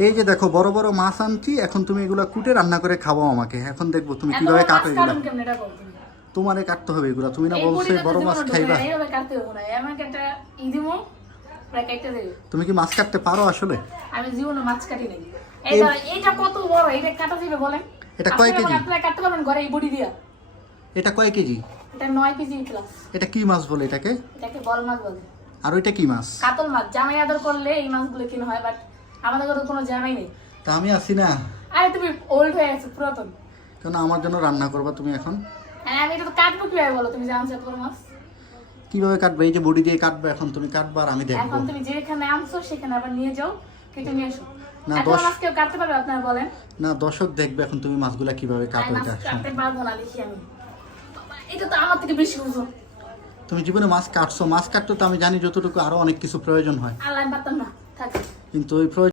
এই যে দেখো বড় বড় মাছ আনছি, এখন তুমি এগুলা কুটে রান্না করে খাওয়াও আমাকে। এখন দেখবো তুমি কিভাবে কাটো এগুলা। তোমারে কাটতে হবে এগুলা, তুমি না বলছো বড় মাছ খাইবা। তুমি কি মাছ কাটতে পারো আসলে? আমি জীবনে মাছ কাটি নাই। এইটা কত বড়, এটা কাটা যাবে বলেন? এটা কয় কেজি? আপনারা কাটতে পারবেন ঘরে এই বডি দিয়া? এটা কয় কেজি? এটা 9 কেজি প্লাস। এটা কি মাছ বলে এটাকে? এটাকে বল মাছ বলে। আর ওইটা কি মাছ? কাতল মাছ। জামাই আদর করলে এই মাছগুলো কিনা হয়, বাট আমাদের ঘরে কোনো জামাই নেই। তা আমি আছি না। আরে তুমি ওল্ড হয়ে গেছো, পুরাতন। কেন আমার জন্য রান্না করবা তুমি এখন? হ্যাঁ, আমি এটা তো কাটবো কিভাবে বলো? তুমি জানছো এত বড় মাছ কিভাবে কাটবে? এই যে বডি দিয়ে কাটবে, এখন তুমি কাটবা আর আমি দেখবো। এখন তুমি যেখানে আনছো সেখানে আবার নিয়ে যাও, কেটে নিয়ে এসো। না, এত মাছ কেউ কাটতে পারবে আপনারা বলেন? না, দর্শক দেখবে এখন তুমি মাছগুলা কিভাবে কাটো। আমি মাছ এটা কাটতে পারবো না, দেখি আমি। বাবা, এটা তো আমার থেকে বেশি ওজন। তুমি জীবনে মাছ কাটছো, মাছ কাটতে তো আমি জানি যতটুকু আরো অনেক কিছু প্রয়োজন হয়, আল্লাহ পারতাম না, থাক। কিন্তু ওই প্রয়োজন